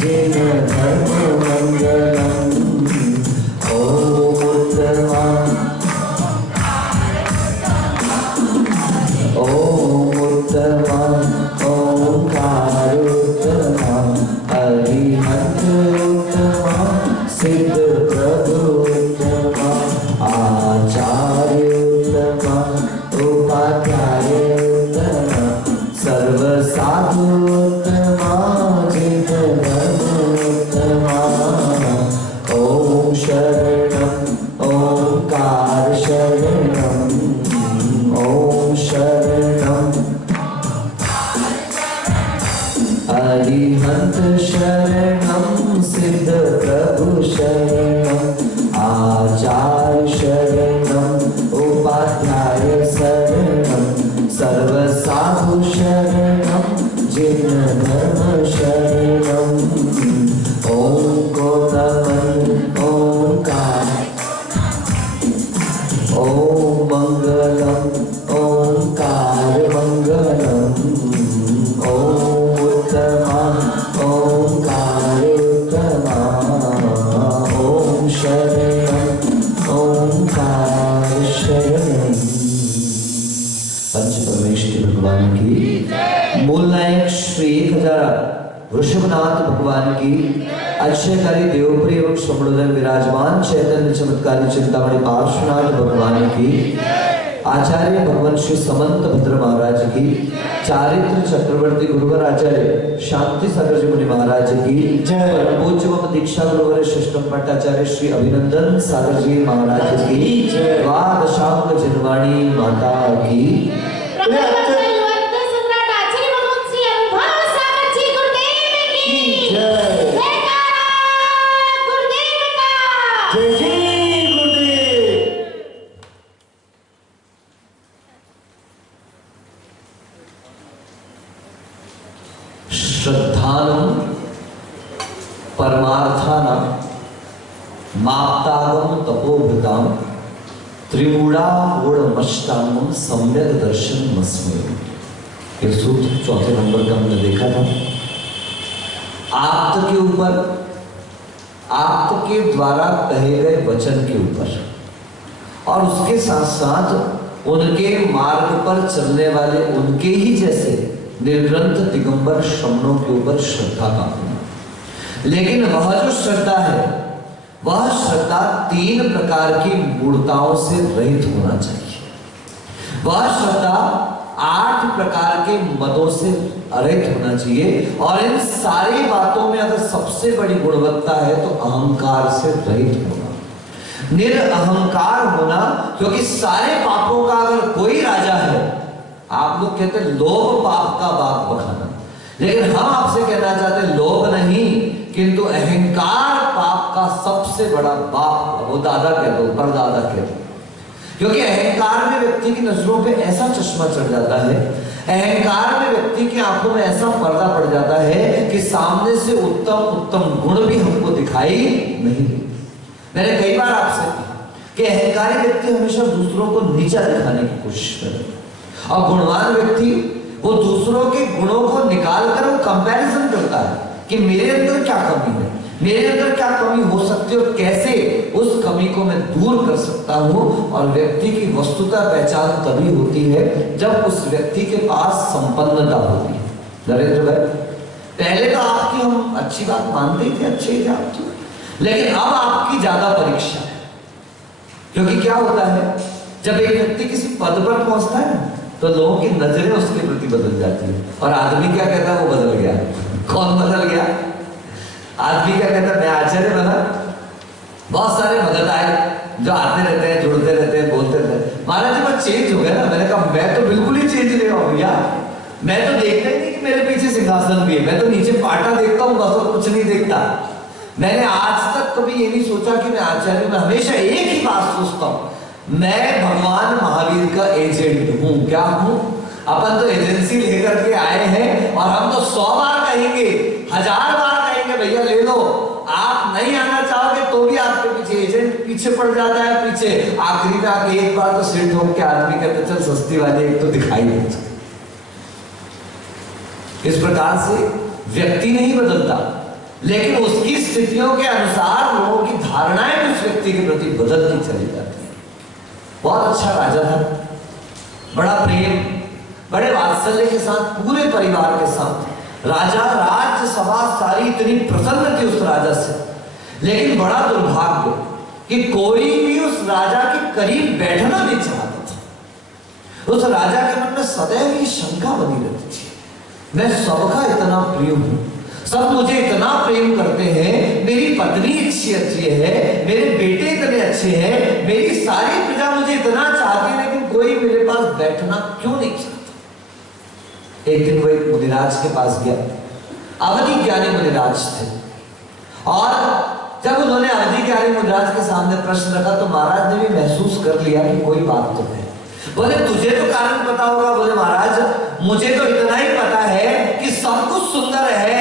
जिन धर्म मंगलम। ओम उत्तमम् ओम उत्तमम् ओंकार उत्तमम् अरिहंत उत्तमम् सिद्ध प्रभु उत्तमम् आचार्य उत्तमम् उपाध्याय उत्तमम् सर्व साधु उत्तमम् जित धर्म उत्तमम्। ओम शरणम् ओंकार शरणम् ओम शरणम् अरिहंत शरणम् सिद्ध प्रभु शरणम् आचार्य शरणम् उपाध्याय शरणम् सर्व साधु शरणम् जिन धर्म शरणम्। ओम गौतम ओंकार ओम मंगलम ओंकार मंगलम। ओम उत्तमम् ओंकार उत्तमम् ओम शरणम् ओंकार शरणम्। पंच परमेश्वर भगवान की, मूल नायक श्री 1000 वृषभनाथ भगवान की, अक्षयकारी देवप्रिय एवं समृद्धन विराजमान चैतन्य चमत्कारी चिंतामणि पार्श्वनाथ भगवान की, आचार्य भगवान श्री समंत भद्र महाराज की, चारित्र चक्रवर्ती गुरुवर आचार्य शांति सागर जी मुनि महाराज की, पूज्य एवं दीक्षा गुरुवर श्रेष्ठम पट्टाचार्य श्री अभिनंदन सागर जी महाराज की, द्वादशांग जनवाणी माता की। श्रद्धानं परमार्थानां माप्तागम तपोभृतां त्रिमूढ़ामूढ़मष्टांगम सम्यक दर्शन मस्मे। ये सूत्र चौथे नंबर का हमने देखा था। आप्त के ऊपर, आप्त के द्वारा कहे गए वचन के ऊपर और उसके साथ साथ उनके मार्ग पर चलने वाले उनके ही जैसे निर्ग्रंथ दिगंबर श्रमणों के ऊपर श्रद्धा का होना। लेकिन वह जो श्रद्धा है वह श्रद्धा 3 प्रकार की मूढ़ताओं से रहित होना चाहिए। वह श्रद्धा 8 प्रकार के मदों से रहित होना चाहिए। और इन सारी बातों में अगर सबसे बड़ी गुणवत्ता है तो अहंकार से रहित होना, निरअहंकार होना। क्योंकि सारे पापों का अगर कोई राजा है, आप लोग कहते हैं लोभ पाप का बाप बखाना, लेकिन हम आपसे कहना चाहते हैं लोभ नहीं किंतु अहंकार पाप का सबसे बड़ा बाप। वो दादा कह दो, परदादा कह दो। क्योंकि अहंकार में व्यक्ति की नजरों पे ऐसा चश्मा चढ़ जाता है, अहंकार में व्यक्ति की आंखों में ऐसा पर्दा पड़ जाता है कि सामने से उत्तम उत्तम गुण भी हमको दिखाई नहीं देते। मैंने कई बार आपसे कहा कि अहंकारी व्यक्ति हमेशा दूसरों को नीचा दिखाने की कोशिश करे और गुणवान व्यक्ति वो दूसरों के गुणों को निकाल कर वो कंपैरिजन करता है कि मेरे अंदर क्या कमी है, मेरे अंदर क्या कमी हो सकती है और कैसे उस कमी को मैं दूर कर सकता हूं। और व्यक्ति की वस्तुतः पहचान तभी होती है जब उस व्यक्ति के पास संपन्नता होती है। नरेंद्र भाई, पहले तो आपकी हम अच्छी बात मानते ही थे, अच्छे ही थे आप तो, लेकिन अब आपकी ज्यादा परीक्षा है। क्योंकि क्या होता है जब एक व्यक्ति किसी पद पर पहुंचता है तो लोगों की नजरें उसके प्रति बदल जाती है। और आदमी क्या कहता है, वो बदल गया। कौन बदल गया? आदमी क्या कहता है, मैं आचार्य बना। बहुत सारे भगत आए जो आते रहते हैं, जुड़ते रहते हैं, बोलते रहते हैं, महाराज जी मैं चेंज हो गया ना। मैंने कहा मैं तो बिल्कुल ही चेंज नहीं हुआ भैया, मैं तो देखता ही नहीं कि मेरे पीछे सिंहासन भी है, मैं तो नीचे पाटा देखता हूँ बस और कुछ नहीं देखता। मैंने आज तक कभी ये नहीं सोचा कि मैं आचार्य, मैं हमेशा एक ही बात सोचता हूँ, मैं भगवान महावीर का एजेंट हूं। क्या हूं? अपन तो एजेंसी लेकर के आए हैं और हम तो 100 बार कहेंगे, 1000 बार कहेंगे भैया ले लो। आप नहीं आना चाहोगे तो भी आपके पीछे एजेंट पीछे पड़ जाता है। पीछे आखिरी में आके एक बार तो सिर ठोक के आदमी कहते चल सस्ती वाली एक तो दिखाई दे। इस प्रकार से व्यक्ति नहीं बदलता, लेकिन उसकी स्थितियों के अनुसार लोगों की धारणाएं उस व्यक्ति के प्रति बदलती चली जाती है। बहुत अच्छा राजा था, बड़ा प्रेम, बड़े वात्सल्य के साथ पूरे परिवार के साथ राजा, राज्यसभा सारी इतनी प्रसन्न थी उस राजा से। लेकिन बड़ा दुर्भाग्य कि कोई भी उस राजा के करीब बैठना नहीं चाहता था। उस राजा के मन में सदैव ये शंका बनी रहती थी, मैं सबका इतना प्रिय हूं, सब मुझे इतना प्रेम करते हैं, मेरी पत्नी अच्छी है, मेरे बेटे इतने अच्छे हैं, मेरी सारी प्रजा मुझे इतना चाहती है, लेकिन कोई मेरे पास बैठना क्यों नहीं चाहता। एक दिन वो एक मुनिराज के पास गया, अवधि ज्ञानी मुनिराज थे, और जब उन्होंने अवधि ज्ञानी मुनिराज के सामने प्रश्न रखा तो महाराज ने भी महसूस कर लिया कि कोई बात तो है। बोले तुझे तो कारण पता होगा। बोले महाराज मुझे तो इतना ही पता है कि सब कुछ सुंदर है,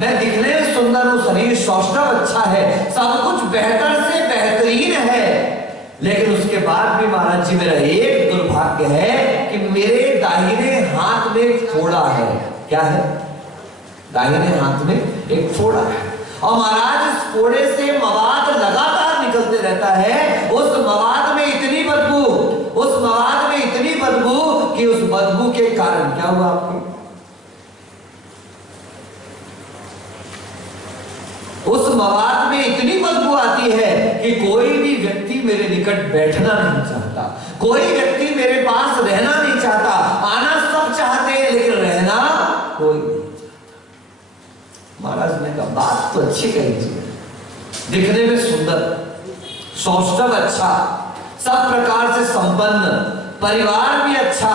मैं दिखने में सुंदर हूं, शरीर सौष्ठव अच्छा है, सब कुछ बेहतर से बेहतरीन है, लेकिन उसके बाद भी महाराज जी मेरा एक दुर्भाग्य है कि मेरे दाहिने हाथ में एक फोड़ा है। क्या है? दाहिने हाथ में एक फोड़ा है, और महाराज इस फोड़े से मवाद लगातार निकलते रहता है। उस मवाद में इतनी बदबू, उस मवाद में इतनी बदबू कि उस बदबू के कारण क्या हुआ आपको? उस मवाद में इतनी बदबू आती है कि कोई भी व्यक्ति मेरे निकट बैठना नहीं चाहता, कोई व्यक्ति मेरे पास रहना नहीं चाहता। आना सब चाहते हैं लेकिन रहना कोई नहीं चाहता। महाराज ने कहा बात तो अच्छी कही थी, दिखने में सुंदर, सौष्ठव अच्छा, सब प्रकार से संपन्न, परिवार भी अच्छा,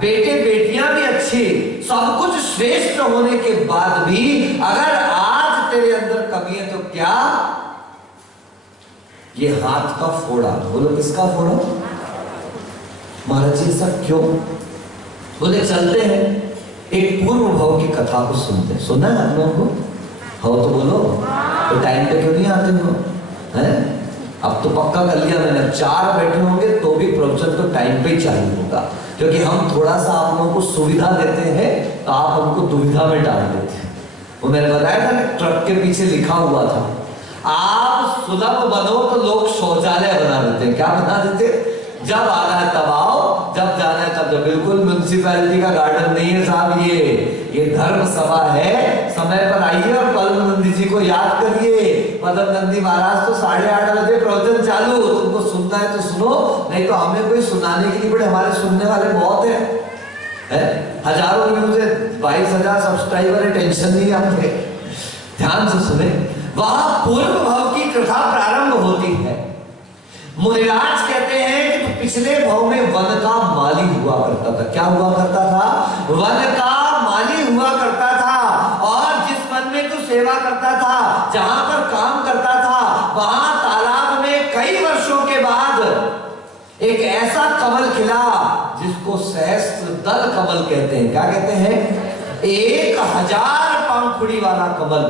बेटे बेटियां भी अच्छी, सब कुछ श्रेष्ठ होने के बाद भी अगर आज तेरे अंदर कमी है तो क्या? ये हाथ का फोड़ा। बोलो किसका फोड़ा? महाराज जी सब क्यों? बोले चलते हैं एक पूर्व भव की कथा को सुनते। सुना है आप लोगों को? हो तो बोलो, तो टाइम पे क्यों नहीं आते हो? हैं? अब तो पक्का कर लिया मैंने, 4 बैठे होंगे तो भी प्रवचन तो टाइम पे ही चालू होगा, क्योंकि हम थोड़ा सा आप लोगों को सुविधा देते हैं तो आप हमको दुविधा में डाल देते हैं। वो मैंने बताया था ना, ट्रक के पीछे लिखा हुआ था आप सुलभ बनो तो लोग शौचालय बना देते हैं। क्या बना देते? जब आना है तब आओ, जब जाना है तब जाओ। बिल्कुल म्युनिसिपैलिटी का गार्डन नहीं है साहब, ये धर्म सभा है, समय पर आइए और पद्म नंदी जी को याद करिए। पद्म नंदी महाराज तो 8:30 बजे प्रवचन चालू, तुमको सुनना है तो सुनो, नहीं तो हमें कोई सुनाने के लिए बड़े, हमारे सुनने वाले बहुत है, हजारों व्यूज है, 22,000 सब्सक्राइबर है, टेंशन नहीं आपके, ध्यान से सुने। वहां पूर्व भव की कथा प्रारंभ होती है। मुनिराज कहते हैं कि तो पिछले भव में वन का माली हुआ करता था। क्या हुआ करता था? वन का माली हुआ करता था, और जिस वन में तू सेवा करता था, जहां पर काम करता था, वहां तालाब में कई वर्षों के बाद एक ऐसा कमल खिला जिसको सहस्त्र दल कमल कहते हैं। क्या कहते हैं? 1000 पंखुड़ी वाला कमल।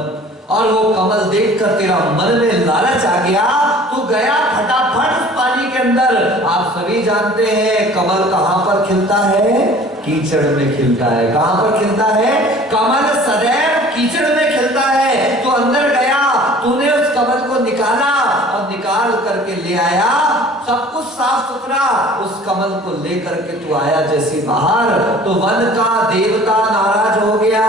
और वो कमल देखकर तेरा मन में लालच आ गया, तू गया फटाफट उस पानी के अंदर। आप सभी जानते हैं कमल कहां पर खिलता है? कीचड़ में खिलता है। कहां पर खिलता है? कमल सदैव कीचड़ में खिलता है। तो अंदर गया, तूने उस कमल को निकाला और निकाल करके ले आया, सब कुछ साफ सुथरा, उस कमल को लेकर के तू आया जैसे बाहर, तो वन का देवता नाराज हो गया।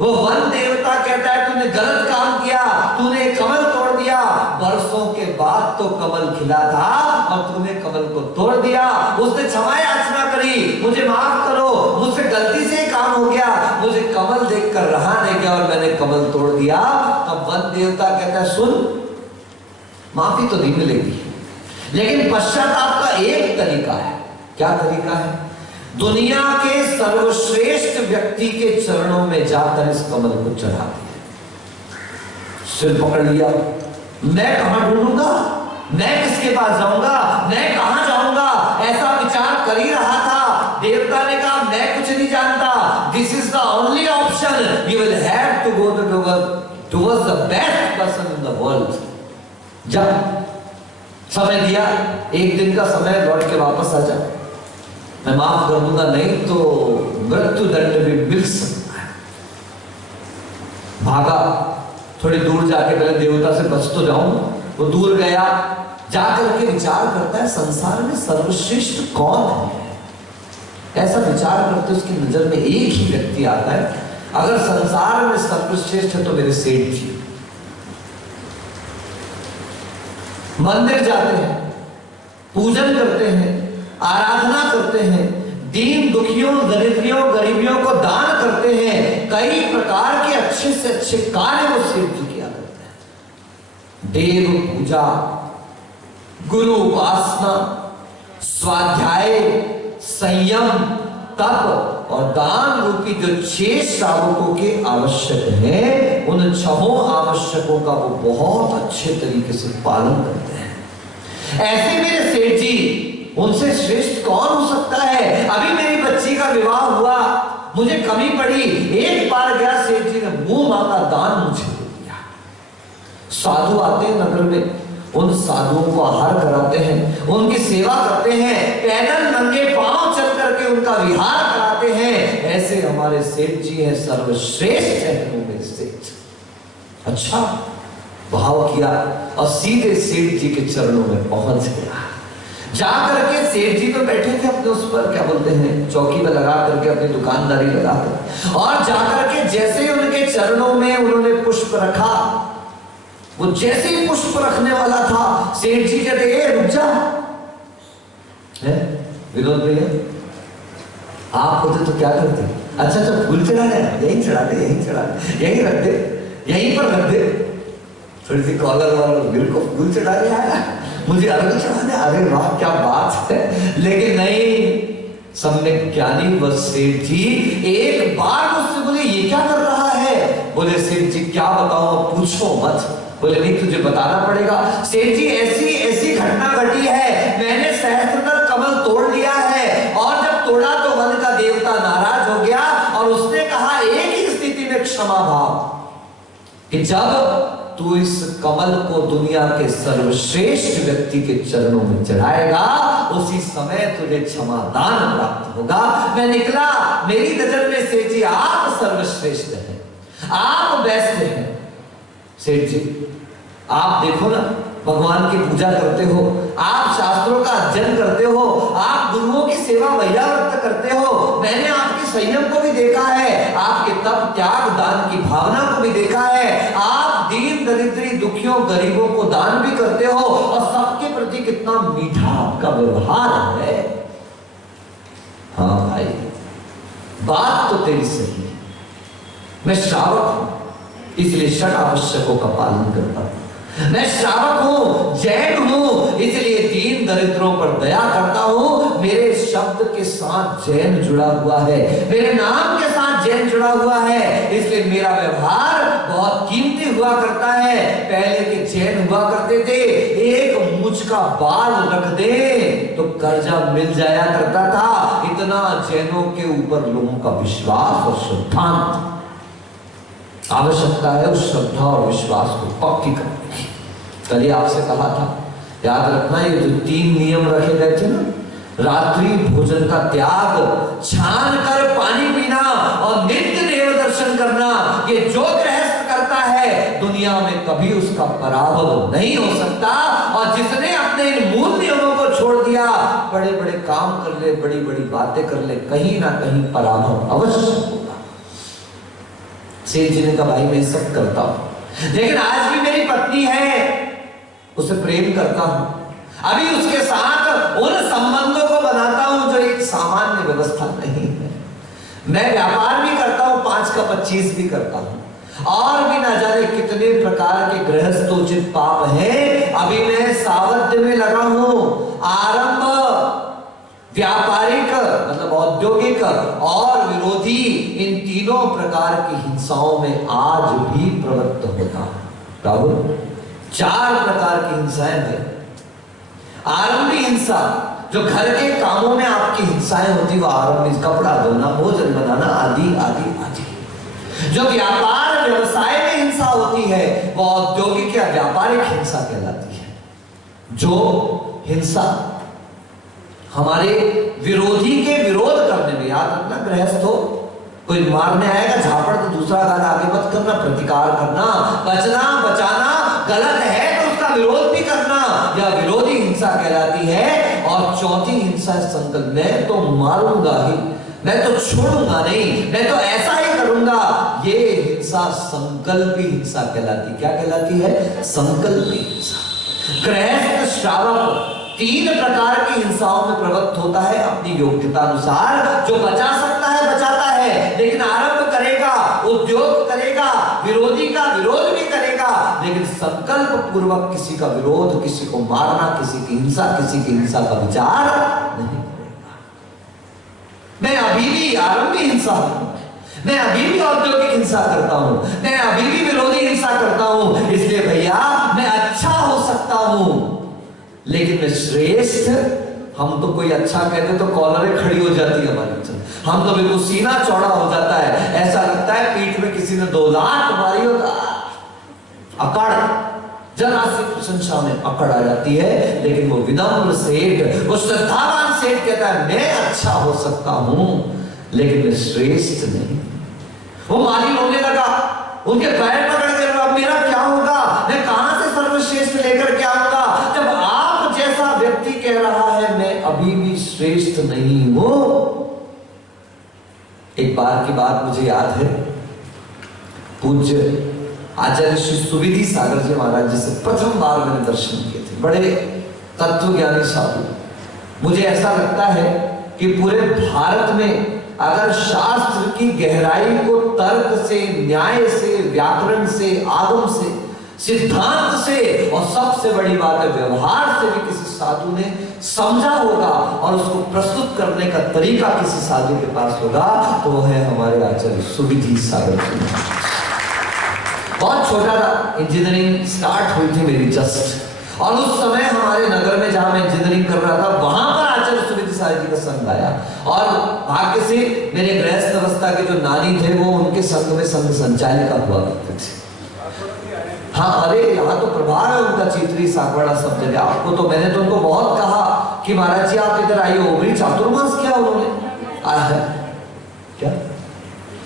वो वन देवता कहता है तूने गलत काम किया, तूने कमल तोड़ दिया। बरसों के बाद तो कमल खिला था और तूने कमल को तोड़ दिया। उसने क्षमा याचना करी, मुझे माफ करो, मुझसे गलती से काम हो गया, मुझे कमल देखकर रहा नहीं गया और मैंने कमल तोड़ दिया। तब वन देवता कहता है सुन, माफी तो नहीं मिलेगी, लेकिन पश्चाताप का एक तरीका है। क्या तरीका है? दुनिया के सर्वश्रेष्ठ व्यक्ति के चरणों में जाकर इस कमल को चढ़ा दिया। सिर पकड़ लिया, मैं कहां ढूंढूंगा, मैं किसके पास जाऊंगा, मैं कहां जाऊंगा, ऐसा विचार कर ही रहा था। देवता ने कहा मैं कुछ नहीं जानता, this is the only option, you will have to go towards the best person in the world. जब समय दिया, एक दिन का समय, लौट के वापस आ जा, मैं माफ कर दूंगा, नहीं तो मृत्यु दंड भी मिल सकता है। भागा, थोड़ी दूर जाके पहले देवता से बच तो जाऊं। वो दूर गया, जाकर के विचार करता है संसार में सर्वश्रेष्ठ कौन है। ऐसा विचार करते उसकी नजर में एक ही व्यक्ति आता है, अगर संसार में सर्वश्रेष्ठ है तो मेरे सेठ जी। मंदिर जाते हैं, पूजन करते हैं, आराधना करते हैं, दीन दुखियों दरिद्रियों गरीबियों को दान करते हैं, कई प्रकार के अच्छे से अच्छे कार्य वो सेठ जी किया करते हैं। देव पूजा, गुरु उपासना, स्वाध्याय, संयम, तप और दान रूपी जो 6 श्रावकों के आवश्यक हैं, उन 6 आवश्यकों का वो बहुत अच्छे तरीके से पालन करते हैं। ऐसे मेरे सेठ जी, उनसे श्रेष्ठ कौन हो सकता है। अभी मेरी बच्ची का विवाह हुआ, मुझे कमी पड़ी, एक बार गया सेठ जी ने मुंह मांगा, दान मुझे दे दिया। साधु आते हैं नगर में, उन साधुओं को आहार कराते हैं, उनकी सेवा करते हैं, पैदल नंगे पांव चल करके उनका विहार कराते हैं। ऐसे हमारे सेठ जी हैं, सर्वश्रेष्ठ है मेरे सेठ। अच्छा भाव किया और सीधे सेठ जी के चरणों में पहुंच गया। जाकर के सेठ जी तो बैठे थे अपने उस पर क्या बोलते हैं चौकी पर लगा करके, अपनी दुकानदारी लगाकर, और जाकर के जैसे ही उनके चरणों में उन्होंने पुष्प रखा, वो जैसे ही पुष्प रखने वाला था, सेठ जी कहते रुक जा। विनोद भैया आप होते तो क्या करते? अच्छा अच्छा फूल चढ़ा दे, यहीं चढ़ा दे, यहीं चढ़ा दे, यहीं रख दे, यहीं पर रख दे, थोड़ी सी कॉलर वालर बिल्कुल फूल चढ़ा दिया है, मुझे अर्घ चढ़ा दे। अरे वाह क्या बात है। लेकिन नहीं, सम्यक ज्ञानी व सेठ जी एक बार मुझसे बोले ये क्या कर रहा है। बोले सेठ जी क्या बताओ, पूछो मत। बोले नहीं तुझे बताना पड़ेगा। सेठ जी ऐसी ऐसी घटना घटी है, मैंने सहस्त्रदल कमल तोड़ लिया है, और जब तोड़ा तो वन का देवता नाराज हो गया और उसने कहा एक ही स्थिति में क्षमा भाव, कि जब तू इस कमल को दुनिया के सर्वश्रेष्ठ व्यक्ति के चरणों में चढ़ाएगा, उसी समय तुझे क्षमा दान प्राप्त होगा। मैं निकला, मेरी नजर में सेठ जी आप सर्वश्रेष्ठ हैं, आप बेस्ट हैं। सेठ जी आप देखो ना, भगवान की पूजा करते हो, आप शास्त्रों का अध्ययन करते हो, आप गुरुओं की सेवा वैयावर्त करते हो, मैंने आपके संयम को भी देखा है, आपके तप त्याग दान की भावना को भी देखा है, आप दीन दरिद्री दुखियों गरीबों को दान भी करते हो, और सबके प्रति कितना मीठा आपका व्यवहार है। हाँ भाई बात तो तेरी सही है, मैं श्रावक हूं इसलिए षट आवश्यकों का पालन करता हूं, मैं श्रावक हूं, जैन हूं, इसलिए दीन दरिद्रों पर दया करता हूं। मेरे शब्द के साथ जैन जुड़ा हुआ है, मेरे नाम के साथ जैन जुड़ा हुआ है, इसलिए मेरा व्यवहार बहुत कीमती हुआ करता है। पहले के जैन हुआ करते थे, एक मुझ का बाल रख दे तो कर्जा मिल जाया करता था, इतना जैनों के ऊपर लोगों का विश्वास और श्रद्धा। आवश्यकता है उस श्रद्धा और विश्वास को पक्की करने की। कल ही आपसे कहा था, याद रखना ये जो 3 नियम रखे गए थे ना, रात्रि भोजन का त्याग, छान कर पानी पीना और नित्य देव दर्शन करना, ये जो गृहस्थ करता है दुनिया में कभी उसका पराभव नहीं हो सकता। और जिसने अपने इन मूल नियमों को छोड़ दिया, बड़े बड़े काम कर ले, बड़ी बड़ी बातें कर ले, कहीं ना कहीं पराभव अवश्य होगा। सेठ जी ने कहा भाई मैं सब करता हूं, लेकिन आज भी मेरी पत्नी है, उसे प्रेम करता हूं, अभी उसके साथ उन संबंधों को बनाता हूं जो एक सामान्य व्यवस्था नहीं है। मैं व्यापार भी करता हूं, 5 का 25 भी करता हूं, और भी ना जाने कितने प्रकार के गृहस्थोचित पाप हैं। अभी मैं सावध्य में लगा हूं, आरंभ व्यापारिक मतलब औद्योगिक और विरोधी, इन तीनों प्रकार की हिंसाओं में आज भी प्रवृत्त होता है। राहुल 4 प्रकार की हिंसाएं हैं। आरंभी हिंसा जो घर के कामों में आपकी हिंसाएं होती, वो आरंभी, कपड़ा धोना, भोजन बनाना आदि आदि आदि। जो व्यापार व्यवसाय में हिंसा होती है वो औद्योगिक या व्यापारिक हिंसा कहलाती है। जो हिंसा हमारे विरोधी के विरोध करने में, याद रखना गृहस्थ हो कोई मारने आएगा झापड़ तो दूसरा गाल आगे मत करना, प्रतिकार करना, बचना बचाना, गलत है तो उसका विरोध भी करना, यह विरोधी हिंसा कहलाती है। और चौथी हिंसा संकल्प, मैं तो मारूंगा ही, मैं तो छोड़ूंगा नहीं, मैं तो ऐसा ही करूंगा, ये हिंसा संकल्पी हिंसा कहलाती। क्या कहलाती है? संकल्पी हिंसा। गृहस्थ श्रावक 3 प्रकार की हिंसाओं में प्रवृत्त होता है अपनी योग्यता अनुसार। जो बचा सकता है बचाता है, लेकिन आरंभ करेगा, उद्योग करेगा, विरोधी का विरोध भी करेगा, लेकिन संकल्प पूर्वक किसी का विरोध, किसी को मारना, किसी की हिंसा का विचार नहीं करेगा। मैं अभी भी आरंभी हिंसा हूं, मैं अभी भी औद्योगिक हिंसा करता हूं, मैं अभी भी विरोधी हिंसा करता हूं, इसलिए भैया मैं अच्छा हो सकता हूं लेकिन मैं श्रेष्ठ। हम तो कोई अच्छा कहते तो कॉलरें खड़ी हो जाती है हमारी, हम तो बिल्कुल सीना चौड़ा हो जाता है, ऐसा लगता है पीठ में किसी ने 2 लात मारी हो, अकड़, जरा सी प्रशंसा में अकड़ आ जाती है। लेकिन वो विनम्र सेठ, वो श्रद्धावान सेठ कहता है मैं अच्छा हो सकता हूं लेकिन मैं श्रेष्ठ नहीं। वो माली रोने लगा, उनके पैर पकड़ के, अब मेरा क्या होगा, मैं कहां से सर्वश्रेष्ठ लेकर के आऊंगा, जब आप जैसा व्यक्ति कह रहा है मैं अभी भी श्रेष्ठ नहीं हूं। एक बार की बात मुझे याद है, पूज्य आचार्य श्री सुविधि सागर जी महाराज जी से प्रथम बार मैंने दर्शन किए थे। बड़े तत्वज्ञानी साधु। मुझे ऐसा लगता है कि पूरे भारत में अगर शास्त्र की गहराई को तर्क से, न्याय से, व्याकरण से, आगम से, सिद्धांत से और सबसे बड़ी बात है व्यवहार से भी किसी साधु ने समझा होगा और उसको प्रस्तुत करने का तरीका किसी साधु के पास होगा तो वो है हमारे आचार्य सुविधि सागर जी। बहुत छोटा था, इंजीनियरिंग स्टार्ट हुई थी मेरी जस्ट, और उस समय हमारे नगर में जहां मैं इंजीनियरिंग कर रहा था वहां पर आचार्य सुविधि सागर जी का संघ आया। और भाग्य से मेरे गृहस्थ अवस्था के जो नानी थे वो उनके संघ में संघ संचालिका हुआ करते थे। हाँ, अरे यहाँ तो प्रभाव है उनका, चित्री सागवाड़ा सब जगह। आपको तो मैंने तो उनको बहुत कहा कि महाराज जी आप इधर आइए, ओबरी चातुर्मास किया उन्होंने, आया है क्या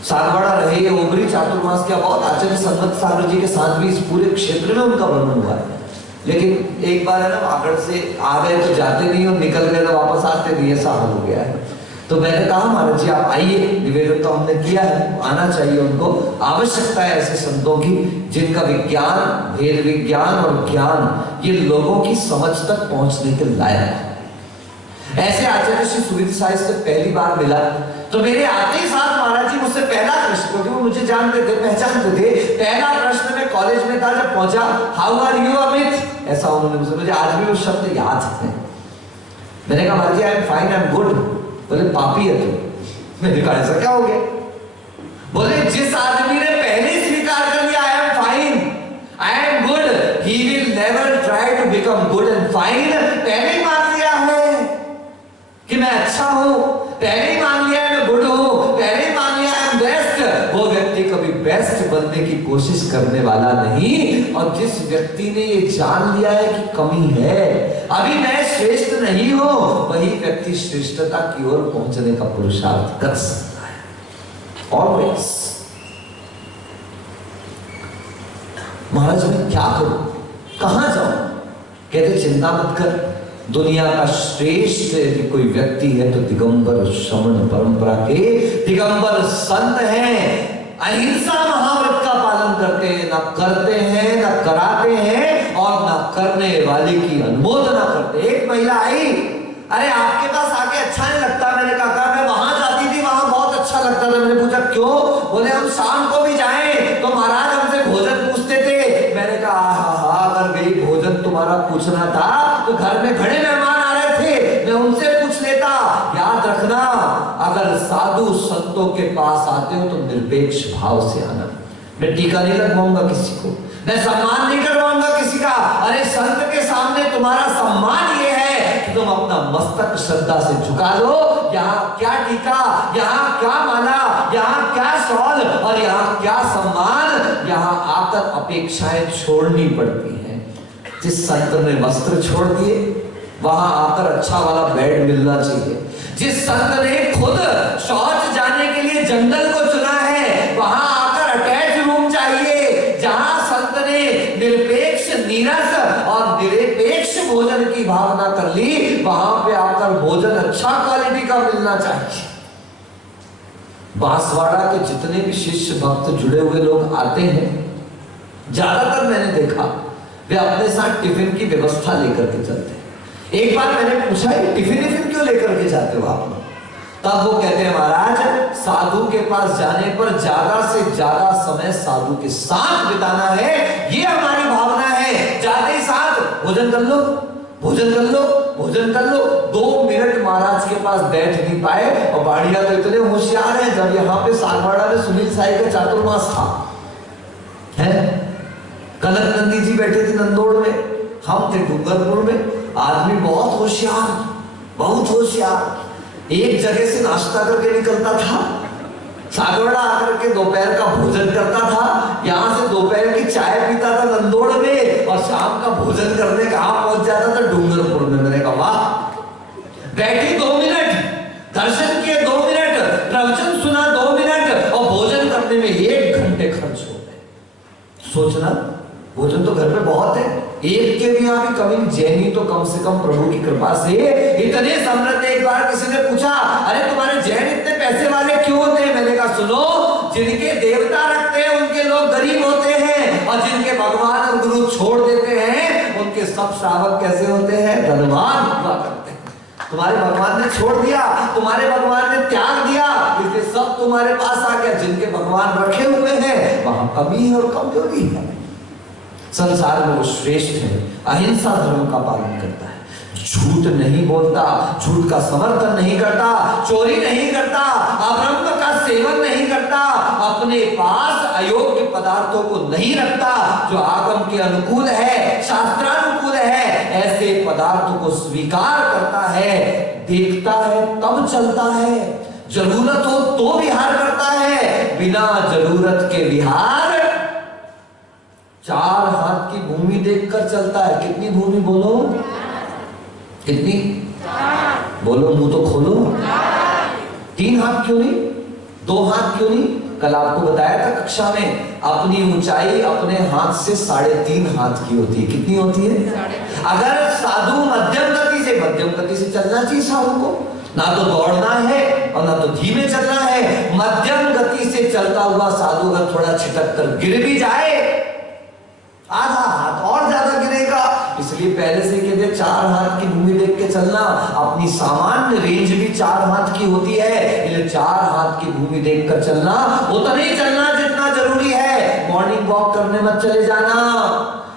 सागवाड़ा रहे, ओबरी चातुर्मास किया, बहुत आचार्य संगत सागर जी के साथ भी इस पूरे क्षेत्र में उनका वर्णन हुआ है। लेकिन एक बार है ना, आगड़ से आ गए तो जाते नहीं और निकल गए तो वापस आते नहीं, ऐसा हाल हो गया है। तो मैंने कहा महाराज जी आप आइए, निवेदन तो हमने किया है, आना चाहिए उनको, आवश्यकता है ऐसे संतों की जिनका विज्ञान, वेद विज्ञान और ज्ञान ये लोगों की समझ तक पहुंचने के लायक। ऐसे आचार्य श्री सुविधि साहिब से पहली बार मिला तो मेरे आते ही साथ महाराज जी मुझसे पहला प्रश्न, क्योंकि वो मुझे जानते थे, पहचानते थे, पहला प्रश्न मैं कॉलेज में था जब पहुंचा, हाउ आर यू अमित, ऐसा उन्होंने मुझे आज भी वो शब्द याद है। मैंने कहा Maharaj ji I am fine, I am good. बोले पापी है तू। मैंने कहा ऐसा क्या हो गया? बोले जिस आदमी ने पहले स्वीकार कर लिया I am fine, I am good, he will never try to become good and fine. पहले ही मान लिया है कि मैं अच्छा हूं, पहले ही मान लिया है मैं गुड हूं, पहले ही मान लिया आई एम बेस्ट, वो व्यक्ति कभी बेस्ट बनने की कोशिश करने वाला नहीं। और जिस व्यक्ति ने ये जान लिया है कि कमी है, अभी मैं श्रेष्ठ नहीं हूं, वही व्यक्ति श्रेष्ठता की ओर पहुंचने का पुरुषार्थ कर सकता है। ऑलवेज महाराज मैं क्या करूं, कहां जाऊं? कहते चिंता मत कर, दुनिया का श्रेष्ठ यदि कोई व्यक्ति है तो दिगंबर श्रमण परंपरा के दिगंबर संत हैं। अहिंसा महाव्रत का पालन करते हैं, ना करते हैं, ना कराते हैं और ना करने वाले की अनुमोदना करते। एक महिला आई, अरे आपके पास आके अच्छा नहीं लगता, मैंने कहा मैं वहां जाती थी, वहां बहुत अच्छा लगता था। मैंने पूछा क्यों? बोले हम शाम को भी जाएं तो महाराज हमसे भोजन पूछते थे। मैंने कहा हाँ, अगर मेरी भोजन तुम्हारा पूछना था तो घर में घड़े मेहमान आ रहे थे, मैं उनसे पूछ लेता। याद रखना, अगर साधु संतों के पास आते हो तो निरपेक्ष भाव से आना। मैं टीका नहीं लगवाऊंगा किसी को, मैं सम्मान नहीं करवाऊंगा किसी का। अरे संत के सामने तुम्हारा सम्मान ये है कि तुम अपना मस्तक श्रद्धा से झुका दो। यहाँ क्या टीका, यहाँ क्या माला, यहाँ क्या शॉल और यहाँ क्या सम्मान। यहाँ आकर अपेक्षाएं छोड़नी पड़ती हैं। जिस संत ने वस्त्र छोड़ दिए वहां आकर अच्छा वाला बेड मिलना चाहिए। जिस संत ने खुद शौच जाने के लिए जंगल को की भावना कर ली, वहां पे आकर भोजन अच्छा क्वालिटी का मिलना चाहिए। बांसवाड़ा के जितने भी शिष्य भक्त जुड़े हुए लोग आते हैं, ज्यादातर मैंने देखा वे अपने साथ टिफिन की व्यवस्था लेकर के चलते हैं। एक बार मैंने पूछा, टिफिन क्यों लेकर के जाते हो आप? तब वो कहते हैं, महाराज साधु के पास जाने पर ज्यादा से ज्यादा समय साधु के साथ बिताना है, ये हमारी भावना है। जाते ही साथ भोजन कर लो, भोजन कर लो, भोजन कर लो। 2 मिनट महाराज के पास बैठ नहीं पाए, और बाड़िया तो इतने होशियार हैं, जब यहाँ पे सागवाड़ा में सुनील साई का चातुर्मास था, है कनक नंदी जी बैठे थे नंदोड़ में, हम थे डूंगरपुर में। आदमी बहुत होशियार, बहुत होशियार। एक जगह से नाश्ता करके निकलता था, सागवाड़ा आकर के दोपहर का भोजन करता था, यहाँ से दोपहर की चाय पीता था नंदोड़ में, और शाम का भोजन करने कहाँ पहुंच जाता था? डूंगरपुर में। मैंने कहा वाह, बैठी 2 मिनट, दर्शन किए 2 मिनट, प्रवचन सुना 2 मिनट, और भोजन करने में 1 घंटे खर्च हो गए। सोचना, भोजन तो घर में बहुत है, एक के भी यहाँ भी कभी जैनी तो कम से कम प्रभु की कृपा से इतने समृद्ध। एक बार किसी ने पूछा, अरे तुम्हारे जैन इतने पैसे वाले क्यों होते हैं? मैंने कहा सुनो, जिनके देवता रखते हैं उनके लोग गरीब होते हैं, और जिनके भगवान और गुरु छोड़ देते हैं उनके सब श्रावक कैसे होते हैं? धनवान हुआ करते हैं। तुम्हारे भगवान ने छोड़ दिया, तुम्हारे भगवान ने त्याग दिया, इसलिए सब तुम्हारे पास आ गया। जिनके भगवान रखे हुए हैं वहां कमी है और कमजोरी है। संसार में वो श्रेष्ठ है, अहिंसा धर्म का पालन करता है, झूठ नहीं बोलता, झूठ का समर्थन नहीं करता, चोरी नहीं करता, अब्रह्म का सेवन नहीं करता, अपने पास अयोग्य पदार्थों को नहीं रखता, जो आगम के अनुकूल है, शास्त्रानुकूल है, ऐसे पदार्थों को स्वीकार करता है, देखता है तब चलता है, जरूरत हो तो विहार करता है, बिना जरूरत के विहार। 4 हाथ की भूमि देखकर चलता है। कितनी भूमि बोलो? कितनी? बोलो, मुंह तो खोलो। 3 हाथ क्यों नहीं? 2 हाथ क्यों नहीं? कल आपको बताया था कक्षा में, अपनी ऊंचाई अपने हाथ से 3.5 हाथ की होती है। कितनी होती है? अगर साधु मध्यम गति से चलना चाहिए साधु को, ना तो दौड़ना है और ना तो धीमे चलना है। मध्यम गति से चलता हुआ साधु अगर थोड़ा छिटक कर गिर भी जाए, आधा हाथ और ज्यादा गिरेगा। इसलिए पहले से कहते 4 हाथ की भूमि देख के चलना। अपनी सामान्य रेंज भी 4 हाथ की होती है, इसलिए 4 हाथ की भूमि देखकर चलना। उतना ही चलना जितना जरूरी है। मॉर्निंग वॉक करने मत चले जाना,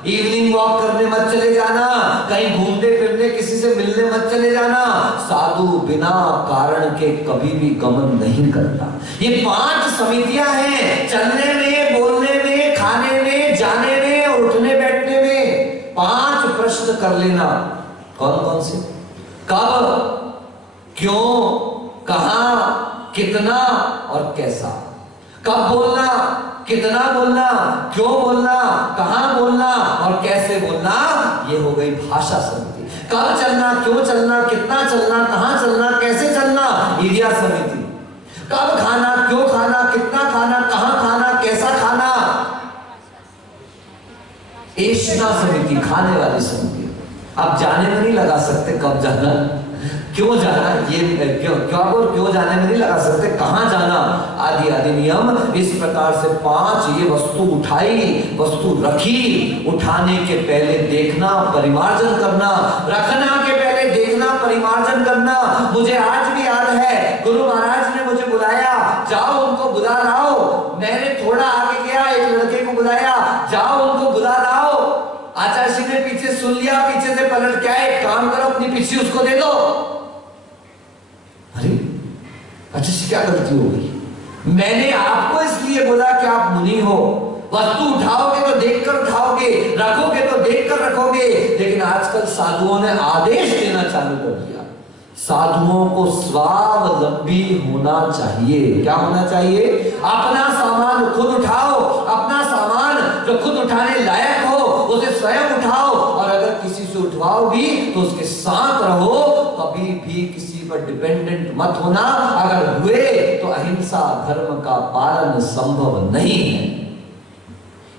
इवनिंग वॉक करने मत चले जाना, कहीं घूमने फिरने किसी से मिलने मत चले जाना। साधु बिना कारण के कभी भी गमन नहीं करता। ये 5 समितियां हैं, चलने में, बोलने में, खाने में, जाने में, उठने बैठने में। 5 प्रश्न कर लेना। कौन कौन से? कब, क्यों, कहां, कितना और कैसा। कब बोलना, कितना बोलना, क्यों बोलना, कहां बोलना और कैसे बोलना, ये हो गई भाषा समिति। कब चलना, क्यों चलना, कितना चलना, कहां चलना, कैसे चलना, इरिया समिति। कब खाना, क्यों खाना, कितना खाना, कहां खाना, कैसा खाना, एशना समिति, खाने वाली समिति। आप जाने में नहीं लगा सकते कब जाना, क्यों जाना, ये क्यों जाने में नहीं लगा सकते, कहां जाना, आदि आदि नियम। इस प्रकार से 5। ये वस्तु उठाई, वस्तु रखी, उठाने के पहले देखना, परिमार्जन करना, रखना के पहले देखना, परिमार्जन करना। मुझे आज भी याद है, गुरु महाराज ने मुझे बुलाया, जाओ उनको बुला लाओ। मैंने थोड़ा आगे गया, एक लड़के को बुलाया, जाओ उनको बुला लाओ। आचार्य ने पीछे सुन लिया, पीछे से पलट के आए, काम करो, अपनी पिछली उसको दे दो। अरे अच्छा, क्या गलती हो गई? मैंने आपको इसलिए बोला कि आप मुनि हो, वस्तु उठाओगे तो देखकर उठाओगे, रखोगे तो देखकर रखोगे। लेकिन आजकल साधुओं ने आदेश देना चालू कर दिया। साधुओं को स्वावलंबी होना चाहिए। क्या होना चाहिए? अपना सामान खुद उठाओ, अपना सामान जो खुद उठाने लायक हो उसे स्वयं उठाओ, और अगर किसी से उठवाओ भी तो उसके साथ रहो। कभी भी किसी पर डिपेंडेंट मत होना। अगर हुए तो अहिंसा धर्म का पालन संभव नहीं है।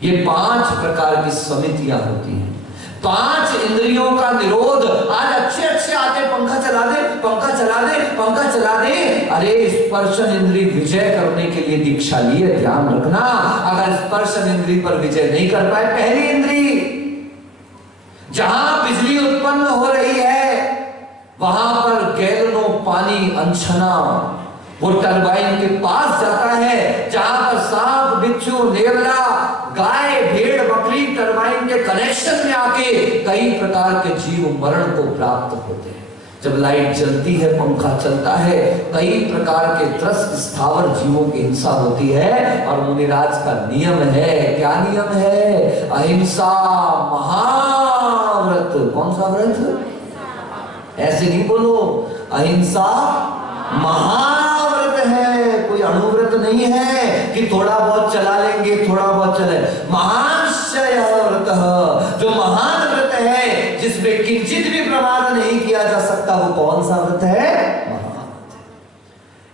ये 5 प्रकार की समितियां होती हैं। 5 इंद्रियों का निरोध। आज अच्छे आते पंखा चला दे, पंखा चला दे, पंखा चला दे। अरे स्पर्शन इंद्री विजय करने के लिए दीक्षा लिए, ध्यान रखना। अगर स्पर्शन इंद्री पर विजय नहीं कर पाए, पहली इंद्री जहां बिजली उत्पन्न हो रही है वहां पर गैलनों पानी अनछना वो टरबाइन के पास जाता है, जहां पर सांप, बिच्छू, नेवला, गाय, भेड़, बकरी टरबाइन के कनेक्शन में आके कई प्रकार के जीव मरण को प्राप्त होते हैं। जब लाइट जलती है, पंखा चलता है, कई प्रकार के त्रस्त स्थावर जीवों की हिंसा होती है। और मुनिराज का नियम है, क्या नियम है? अहिंसा महाव्रत। कौन सा व्रत? ऐसे नहीं बोलो, अहिंसा महाव्रत है, कोई अणुव्रत नहीं है कि थोड़ा बहुत चला लेंगे, थोड़ा बहुत चले। महाशय व्रत, जो महान व्रत है जिसमें किंचित भी प्रमाद नहीं किया जा सकता, वो कौन सा व्रत है?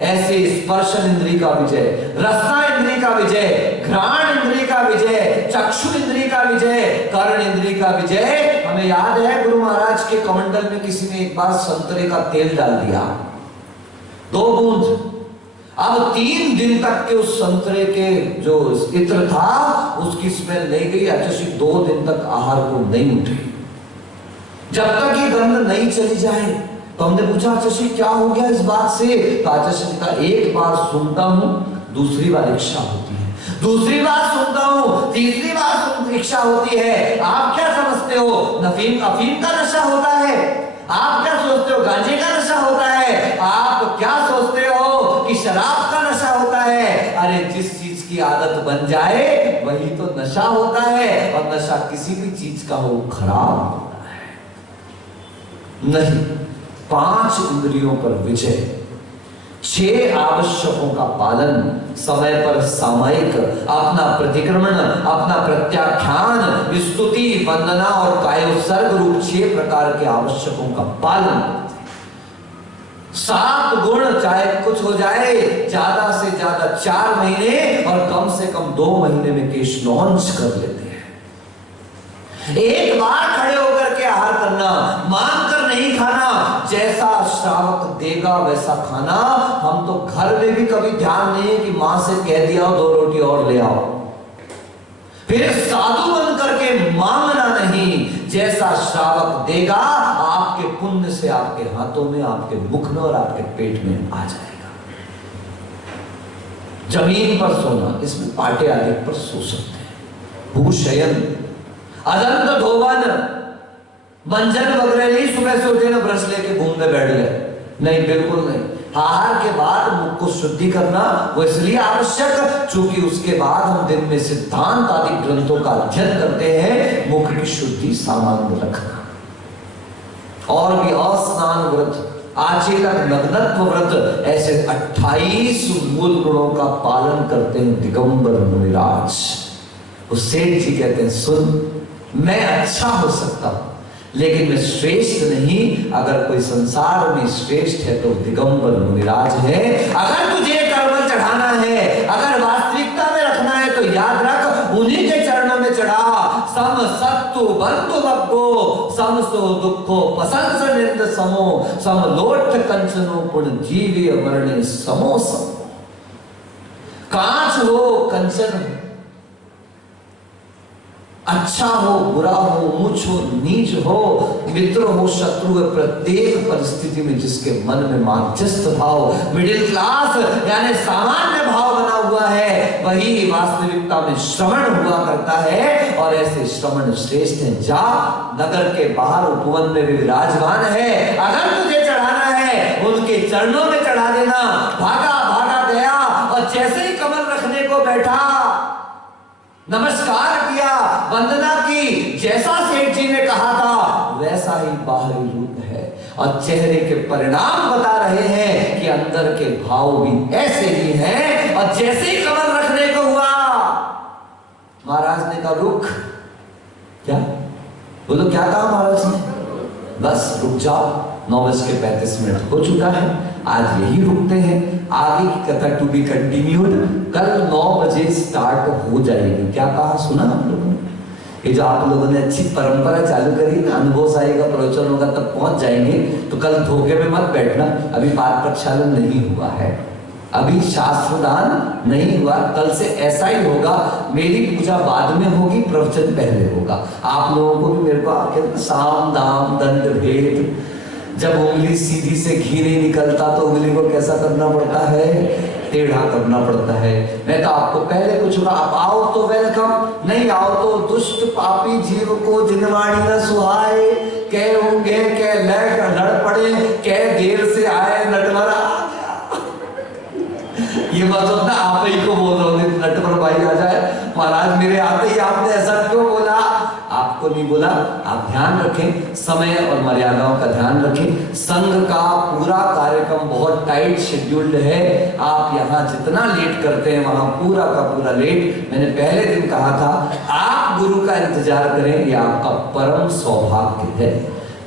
ऐसे स्पर्शन इंद्री का विजय, रसना इंद्री का विजय, घ्राण इंद्री का विजय, चक्षु इंद्री का विजय, कर्ण इंद्री का विजय। हमें याद है गुरु महाराज के कमंडल में किसी ने एक बार संतरे का तेल डाल दिया, 2 बूंद। अब 3 दिन तक के उस संतरे के जो इत्र था उसकी स्मेल नहीं गई। आचार्य 2 दिन तक आहार को नहीं उठे, जब तक ये गंध नहीं चली जाए। तो हमने पूछा आचार्य क्या हो गया इस बात से? तो आचार्य का एक बार सुनता हूं, दूसरी बार इच्छा होती है, दूसरी बार सुनता हूं, तीसरी बार इच्छा होती है। आप क्या समझते हो अफीम का नशा होता है? आप क्या सोचते हो गांजे का नशा होता है? आप क्या सोचते हो कि शराब का नशा होता है? अरे जिस चीज की आदत बन जाए वही तो नशा होता है। और नशा किसी भी चीज का हो खराब होता है नहीं। 5 इंद्रियों पर विजय, 6 आवश्यकों का पालन, समय पर सामयिक, अपना प्रतिक्रमण, अपना प्रत्याख्यान, स्तुति, वंदना और कायोत्सर्ग रूप 6 प्रकार के आवश्यकों का पालन। 7 गुण, चाहे कुछ हो जाए, ज्यादा से ज्यादा 4 महीने और कम से कम 2 महीने में केश लॉन्च कर लेते हैं। एक बार खड़े होकर के आहार करना, मांग कर नहीं खाना, जैसा श्रावक देगा वैसा खाना। हम तो घर में भी कभी ध्यान नहीं है कि मां से कह दिया 2 रोटी और ले आओ, फिर साधु बन करके मांगना नहीं। जैसा श्रावक देगा आपके पुण्य से आपके हाथों में, आपके मुख में और आपके पेट में आ जाएगा। जमीन पर सोना, इसमें पाटे आदि पर सो सकते हैं। भूशयन, अदंत धोवन, मंजन वगैरह नहीं सुबह से उठे ना ब्रश लेके घूमने बैठ गए, नहीं, बिल्कुल नहीं। आहार के बाद मुख को शुद्धि करना वो इसलिए आवश्यक क्योंकि उसके बाद हम दिन में सिद्धांत आदि ग्रंथों का अध्ययन करते हैं। मुख की शुद्धि सामान्य रखना, और भी अस्नान व्रत, आचेतन नग्नत्व व्रत, ऐसे 28 मूल गुणों का पालन करते हैं दिगंबर मुनिराज। वो सेठ जी कहते हैं सुन, मैं अच्छा हो सकता हूं लेकिन मैं श्रेष्ठ नहीं। अगर कोई संसार में श्रेष्ठ है तो दिगंबर मुनिराज है। अगर तुझे कर्म चढ़ाना है, अगर वास्तविकता में रखना है तो याद रख उन्हीं के चरणों में चढ़ा। सम सत्तु बंधु बग्गो सम सो दुखो पसंस निंद समो सम लोट कंचनो पुण जीवी वर्णे समो सम। कांच हो कंचन हो, अच्छा हो बुरा हो, ऊंच हो नीच हो, मित्र हो शत्रु हो, प्रत्येक परिस्थिति में जिसके मन में माध्यस्थ भाव, मिडिल क्लास यानी सामान्य भाव बना हुआ है, वही वास्तविकता में श्रवण हुआ करता है। और ऐसे श्रवण श्रेष्ठ हैं। जा नगर के बाहर उपवन में भी विराजमान है, अगर तुझे चढ़ाना है उनके चरणों में चढ़ा देना। भागा भागा गया और जैसे ही कमल रखने को बैठा, नमस्कार किया, वंदना की, जैसा सेठ जी ने कहा था वैसा ही बाहरी रूप है। और चेहरे के परिणाम बता रहे हैं कि अंदर के भाव भी ऐसे ही हैं। और जैसे ही कमल रखने को हुआ, महाराज ने कहा रुक। क्या बोलो, क्या कहा महाराज ने? बस रुक जाओ, 9:35 हो चुका है, आज यही रुकते हैं। आगे की कथा टू बी कंटिन्यूड, कल 9 बजे स्टार्ट हो जाएगी। क्या कहा सुना हम लोगों ने? ये जो आप लोगों ने अच्छी परंपरा चालू करी ना, अनुभव साई का प्रवचन होगा तब पहुंच जाएंगे, तो कल धोखे में मत बैठना। अभी पाद प्रक्षालन नहीं हुआ है, अभी शास्त्रदान नहीं हुआ, कल से ऐसा ही होगा। मेरी पूजा बाद में होगी, प्रवचन पहले होगा। आप लोगों को भी मेरे को आके साम दाम दंड भेद, जब उंगली सीधी से घी नहीं निकलता तो उंगली को कैसा करना पड़ता है, टेढ़ा करना पड़ता है। मैं तो आपको पहले कुछ, आप आओ तो वेलकम, नहीं आओ तो दुष्ट पापी जीव को जिनवाणी न सुहाए, कह होंगे कह लड़ पड़े, कह देर से आए नटवरा। ये मत सोचना आप ही को बोल रहे हो नटवर भाई आ जाए, महाराज मेरे आते ही आपने ऐसा क्यों बोला, आपको नहीं बोला। आप ध्यान रखें, समय और मर्यादाओं का ध्यान रखें। संघ का पूरा कार्यक्रम बहुत टाइट शेड्यूल्ड है, आप यहाँ जितना लेट करते हैं वहां पूरा का पूरा लेट। मैंने पहले दिन कहा था आप गुरु का इंतजार करें, ये आपका परम सौभाग्य है,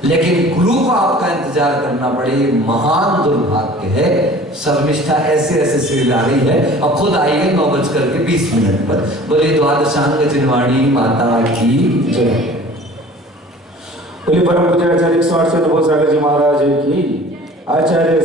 लेकिन गुरु को आपका इंतजार करना पड़े महान दुर्भाग्य है। शर्मिष्ठा ऐसे ऐसे सीरियल आ रही है, और खुद आई है 9:20 पर। बोले द्वादशांग जिनवाणी माता की जय। बोले परम पूज्य आचार्य 108 से नवोसागर जी महाराज की। आचार्य